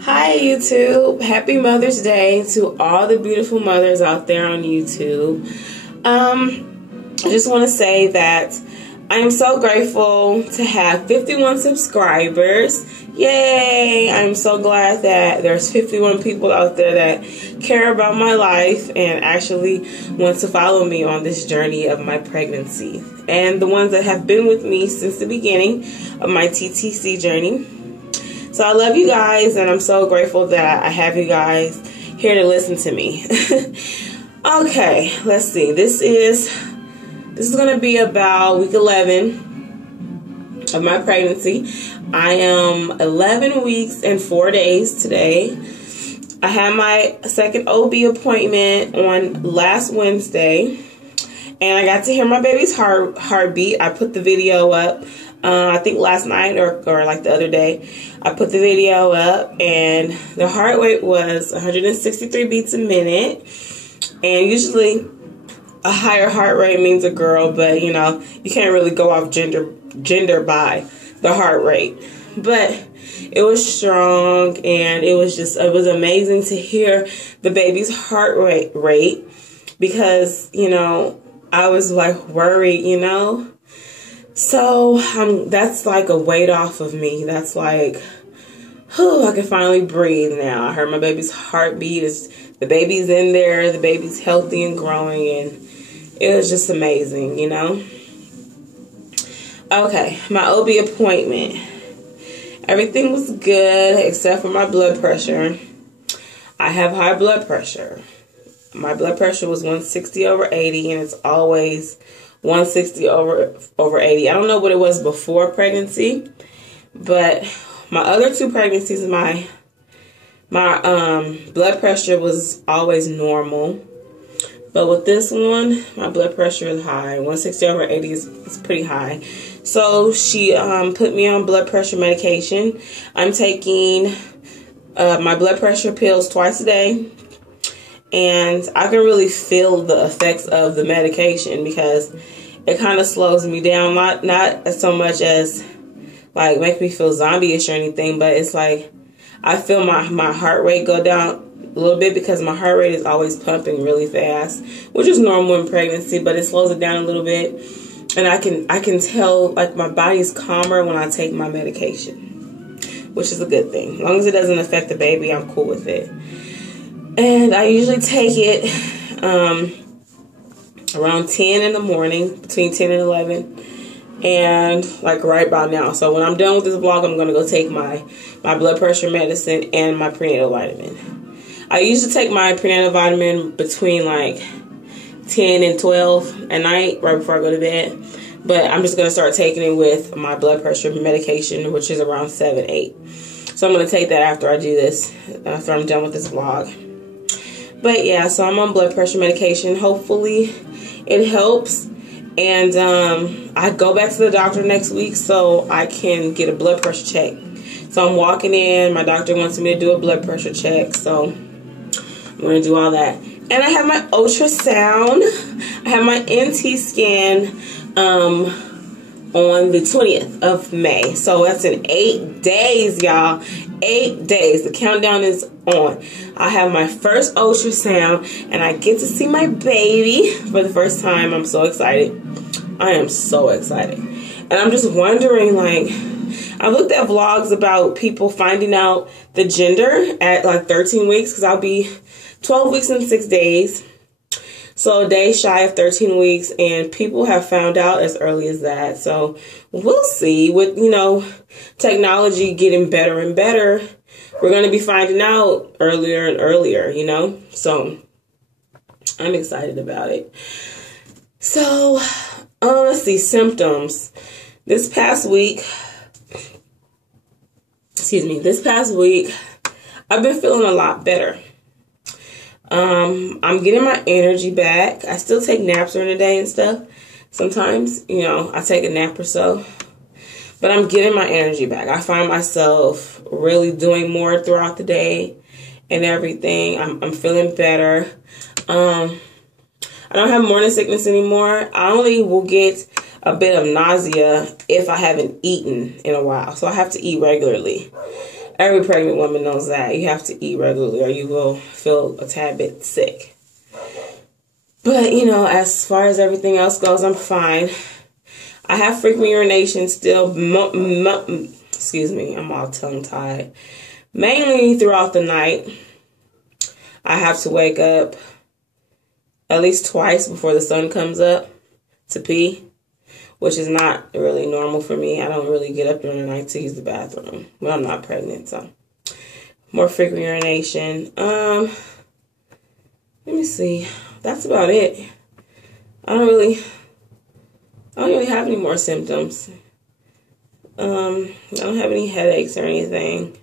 Hi YouTube, happy Mother's Day to all the beautiful mothers out there on YouTube. I just want to say that I am so grateful to have 51 subscribers. Yay! I'm so glad that there's 51 people out there that care about my life and actually want to follow me on this journey of my pregnancy. And the ones that have been with me since the beginning of my TTC journey. So I love you guys, and I'm so grateful that I have you guys here to listen to me. Okay, let's see. This is going to be about week 11 of my pregnancy. I am 11 weeks and 4 days today. I had my second OB appointment on last Wednesday, and I got to hear my baby's heartbeat. I put the video up. I think last night or like the other day, I put the video up and the heart rate was 163 beats a minute. And usually a higher heart rate means a girl, but you know, you can't really go off gender by the heart rate. But it was strong, and it was amazing to hear the baby's heart rate because, you know, I was like worried, you know. So that's like a weight off of me. That's like, I can finally breathe now. I heard my baby's heartbeat. The baby's in there. The baby's healthy and growing, and it was just amazing, you know. Okay, my OB appointment. Everything was good except for my blood pressure. I have high blood pressure. My blood pressure was 160 over 80, and it's always 160 over 80. I don't know what it was before pregnancy, but my other two pregnancies, my blood pressure was always normal. But with this one, my blood pressure is high. 160 over 80 is pretty high. So she put me on blood pressure medication. I'm taking my blood pressure pills twice a day. And I can really feel the effects of the medication because it kind of slows me down. Not so much as like make me feel zombie-ish or anything, but it's like I feel my heart rate go down a little bit because my heart rate is always pumping really fast, which is normal in pregnancy, but it slows it down a little bit. And I can tell like my body's calmer when I take my medication, which is a good thing. As long as it doesn't affect the baby, I'm cool with it. And I usually take it around 10 in the morning, between 10 and 11, and like right about now. So when I'm done with this vlog, I'm going to go take my blood pressure medicine and my prenatal vitamin. I usually take my prenatal vitamin between like 10 and 12 at night, right before I go to bed. But I'm just going to start taking it with my blood pressure medication, which is around 7, 8. So I'm going to take that after I do this, after I'm done with this vlog. But yeah, so I'm on blood pressure medication. Hopefully it helps. And I go back to the doctor next week so I can get a blood pressure check. So I'm walking in. My doctor wants me to do a blood pressure check. So I'm going to do all that. And I have my ultrasound. I have my NT scan on the 20th of May. So that's in 8 days, y'all. 8 days. The countdown is on. I have my first ultrasound and I get to see my baby for the first time. I'm so excited. I am so excited. And I'm just wondering, like, I looked at vlogs about people finding out the gender at like 13 weeks because I'll be 12 weeks and 6 days. So a day shy of 13 weeks, and people have found out as early as that. So we'll see. With, you know, technology getting better and better, we're going to be finding out earlier and earlier, you know. So I'm excited about it. So let's see, symptoms. This past week, I've been feeling a lot better. I'm getting my energy back. I still take naps during the day and stuff. Sometimes, you know, I take a nap or so. But I'm getting my energy back. I find myself really doing more throughout the day and everything. I'm feeling better. I don't have morning sickness anymore. I only will get a bit of nausea if I haven't eaten in a while. So I have to eat regularly. Every pregnant woman knows that. You have to eat regularly or you will feel a tad bit sick. But, you know, as far as everything else goes, I'm fine. I have frequent urination still. Excuse me, I'm all tongue-tied. Mainly throughout the night. I have to wake up at least twice before the sun comes up to pee, which is not really normal for me. I don't really get up during the night to use the bathroom when I'm not pregnant, so more frequent urination. Let me see. That's about it. I don't really have any more symptoms. I don't have any headaches or anything.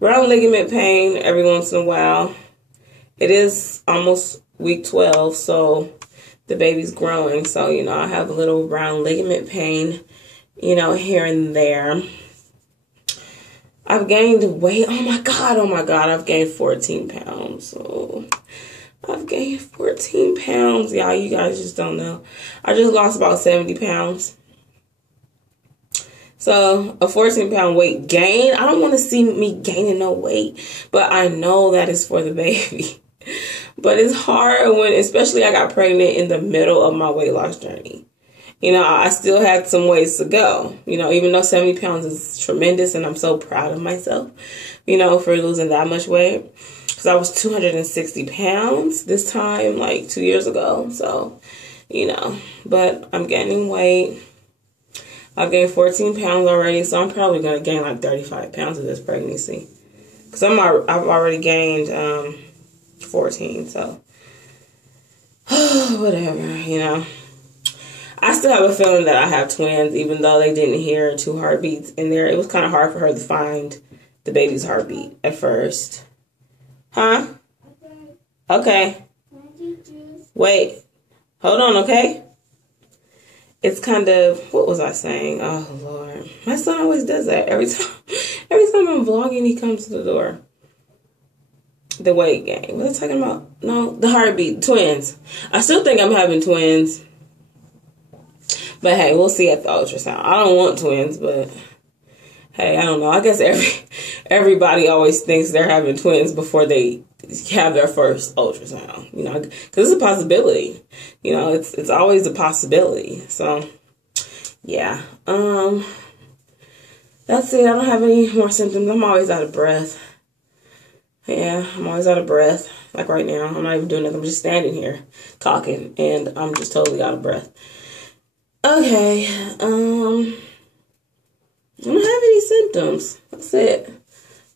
Brown ligament pain every once in a while. It is almost week 12, so the baby's growing. So, you know, I have a little brown ligament pain, you know, here and there. I've gained weight. Oh my God. I've gained 14 pounds. So I've gained 14 pounds. Y'all, you guys just don't know. I just lost about 70 pounds. So a 14-pound weight gain. I don't want to see me gaining no weight, but I know that is for the baby. But it's hard when, especially I got pregnant in the middle of my weight loss journey. You know, I still had some ways to go. You know, even though 70 pounds is tremendous and I'm so proud of myself, you know, for losing that much weight. Because I was 260 pounds this time, like 2 years ago. So, you know, but I'm gaining weight. I've gained 14 pounds already, so I'm probably going to gain like 35 pounds of this pregnancy. Because I've already gained 14, so whatever, you know. I still have a feeling that I have twins, even though they didn't hear 2 heartbeats in there. It was kind of hard for her to find the baby's heartbeat at first. Huh? Okay. Wait. Hold on, okay? It's kind of, what was I saying? Oh, Lord. My son always does that. Every time I'm vlogging, he comes to the door. The weight gain. What was I talking about? No, the heartbeat. Twins. I still think I'm having twins. But, hey, we'll see at the ultrasound. I don't want twins, but, hey, I don't know. I guess everybody always thinks they're having twins before they have their first ultrasound, you know, because it's a possibility, you know, it's always a possibility. So, yeah, that's it. I don't have any more symptoms. I'm always out of breath. Yeah, I'm always out of breath. Like right now, I'm not even doing nothing. I'm just standing here talking, and I'm just totally out of breath. Okay, I don't have any symptoms. That's it.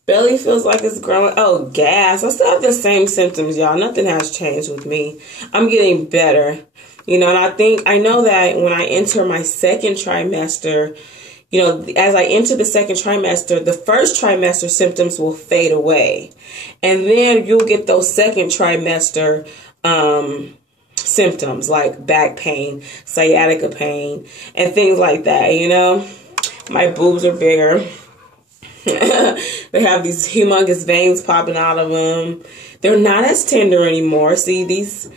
Belly feels like it's growing. Oh, gas. I still have the same symptoms, y'all. Nothing has changed with me. I'm getting better. You know, and I know that when I enter my second trimester, you know, as I enter the second trimester, the first trimester symptoms will fade away. And then you'll get those second trimester symptoms like back pain, sciatica pain, and things like that, you know. My boobs are bigger. They have these humongous veins popping out of them. They're not as tender anymore. See, these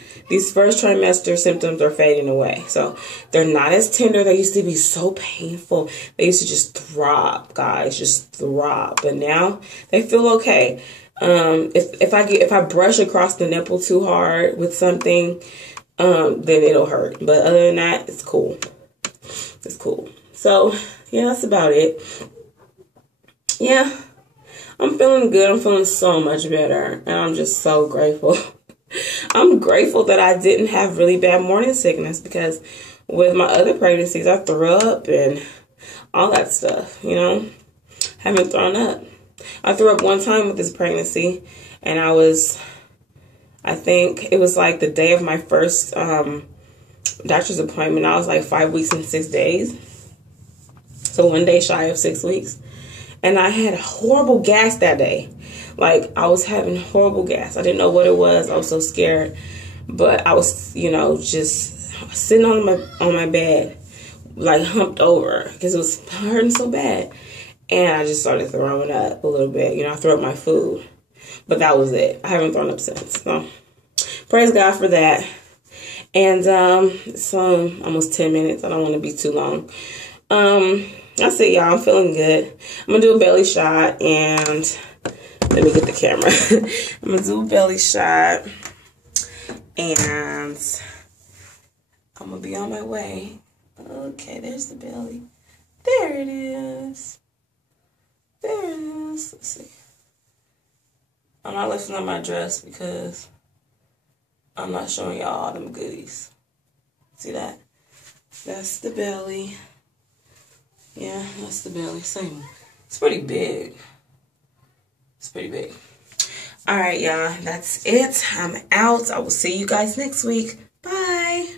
first trimester symptoms are fading away. So they're not as tender. They used to be so painful. They used to just throb, guys, just throb. But now they feel okay. If I brush across the nipple too hard with something, then it'll hurt. But other than that, it's cool. It's cool. So yeah, that's about it. Yeah, I'm feeling good. I'm feeling so much better. And I'm just so grateful. I'm grateful that I didn't have really bad morning sickness, because with my other pregnancies, I threw up and all that stuff, you know. Haven't thrown up. I threw up one time with this pregnancy, and I think it was like the day of my first doctor's appointment. I was like 5 weeks and 6 days. So 1 day shy of 6 weeks. And I had horrible gas that day. Like, I was having horrible gas. I didn't know what it was. I was so scared. But I was, you know, just sitting on my bed, like humped over, because it was hurting so bad. And I just started throwing up a little bit. You know, I threw up my food. But that was it. I haven't thrown up since. So, praise God for that. And it's almost 10 minutes. I don't want to be too long. That's it, y'all. I'm feeling good. I'm gonna do a belly shot, and let me get the camera. I'm gonna do a belly shot, and I'm gonna be on my way. Okay, there's the belly. There it is. There it is. Let's see. I'm not lifting up my dress because I'm not showing y'all all them goodies. See that? That's the belly. Yeah, that's the belly. Same. It's pretty big. It's pretty big. All right, y'all. That's it. I'm out. I will see you guys next week. Bye.